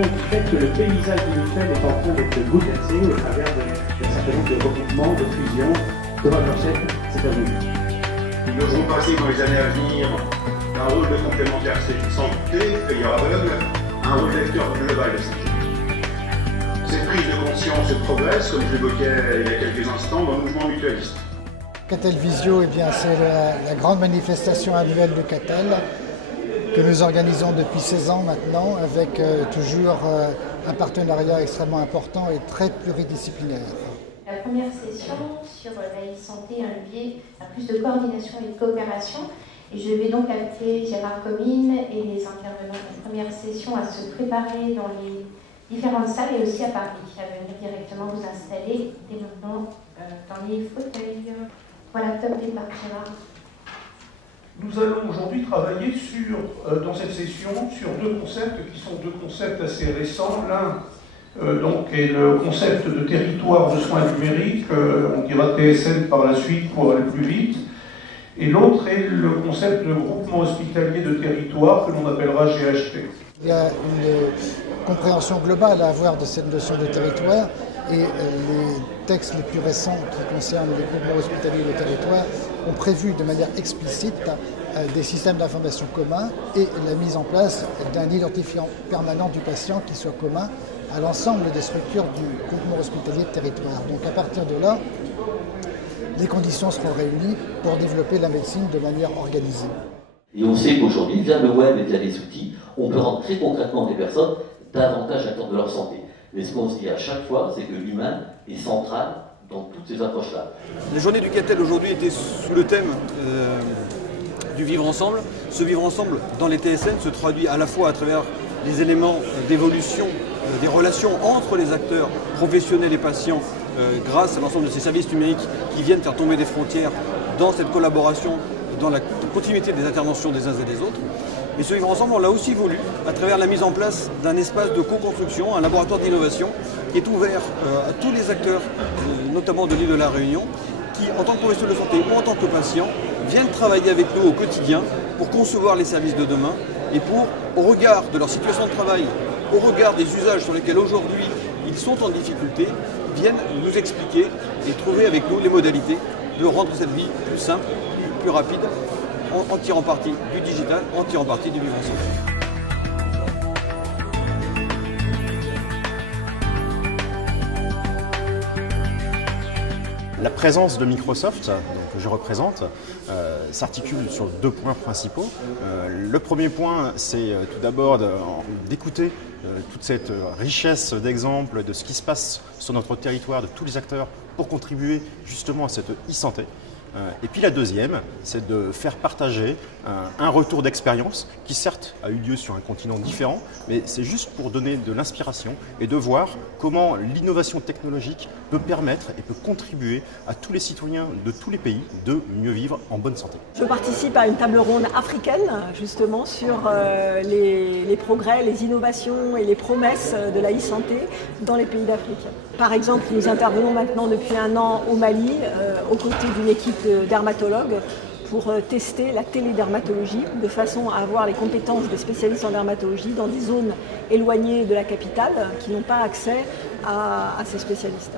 compte du fait que le paysage industriel est en train d'être bouleversé au travers d'un certain nombre de regroupements, de fusions. Thomas Blanchette, c'est à vous. Nous devrons passer dans les années à venir d'un rôle de complémentaire santé, payeur aveugle, à un rôle d'acteur global de sécurité. Cette prise de conscience progresse, comme je l'évoquais il y a quelques instants, dans le mouvement mutualiste. Catel Visio, c'est la grande manifestation annuelle de Catel que nous organisons depuis 16 ans maintenant, avec toujours un partenariat extrêmement important et très pluridisciplinaire. La première session sur la e-santé, un levier à plus de coordination et de coopération. Et je vais donc appeler Gérard Comines et les intervenants de la première session à se préparer dans les différentes salles et aussi à Paris, à venir directement vous installer dès maintenant dans les fauteuils. Voilà, top départ, Gérard. Nous allons aujourd'hui travailler dans cette session sur deux concepts qui sont deux concepts assez récents. L'un est le concept de territoire de soins numériques, on dira TSN par la suite pour aller plus vite. Et l'autre est le concept de groupement hospitalier de territoire que l'on appellera GHT. Il y a une compréhension globale à avoir de cette notion de territoire et les textes les plus récents qui concernent les groupements hospitaliers de territoire ont prévu de manière explicite des systèmes d'information communs et la mise en place d'un identifiant permanent du patient qui soit commun à l'ensemble des structures du groupement hospitalier de territoire. Donc à partir de là, les conditions seront réunies pour développer la médecine de manière organisée. Et on sait qu'aujourd'hui, via le web et via les outils, on peut rendre très concrètement des personnes davantage acteurs de leur santé. Mais ce qu'on se dit à chaque fois, c'est que l'humain est central dans toutes ces approches-là. La journée du Catel aujourd'hui était sous le thème du vivre ensemble. Ce vivre ensemble dans les TSN se traduit à la fois à travers les éléments d'évolution des relations entre les acteurs professionnels et patients grâce à l'ensemble de ces services numériques qui viennent faire tomber des frontières dans cette collaboration, dans la continuité des interventions des uns et des autres. Et ce vivre ensemble, on l'a aussi voulu à travers la mise en place d'un espace de co-construction, un laboratoire d'innovation qui est ouvert à tous les acteurs, notamment de l'île de la Réunion, qui, en tant que professionnels de santé ou en tant que patients, viennent travailler avec nous au quotidien pour concevoir les services de demain et pour, au regard de leur situation de travail, au regard des usages sur lesquels aujourd'hui ils sont en difficulté, viennent nous expliquer et trouver avec nous les modalités de rendre cette vie plus simple, plus rapide, en tirant parti du digital, en tirant parti du vivre ensemble. La présence de Microsoft, que je représente, s'articule sur deux points principaux. Le premier point, c'est tout d'abord d'écouter toute cette richesse d'exemples de ce qui se passe sur notre territoire, de tous les acteurs, pour contribuer justement à cette e-santé. Et puis la deuxième, c'est de faire partager un retour d'expérience qui certes a eu lieu sur un continent différent, mais c'est juste pour donner de l'inspiration et de voir comment l'innovation technologique peut permettre et peut contribuer à tous les citoyens de tous les pays de mieux vivre en bonne santé. Je participe à une table ronde africaine justement sur les progrès, les innovations et les promesses de la e-santé dans les pays d'Afrique. Par exemple, nous intervenons maintenant depuis un an au Mali aux côtés d'une équipe de dermatologues pour tester la télédermatologie de façon à avoir les compétences des spécialistes en dermatologie dans des zones éloignées de la capitale qui n'ont pas accès à ces spécialistes.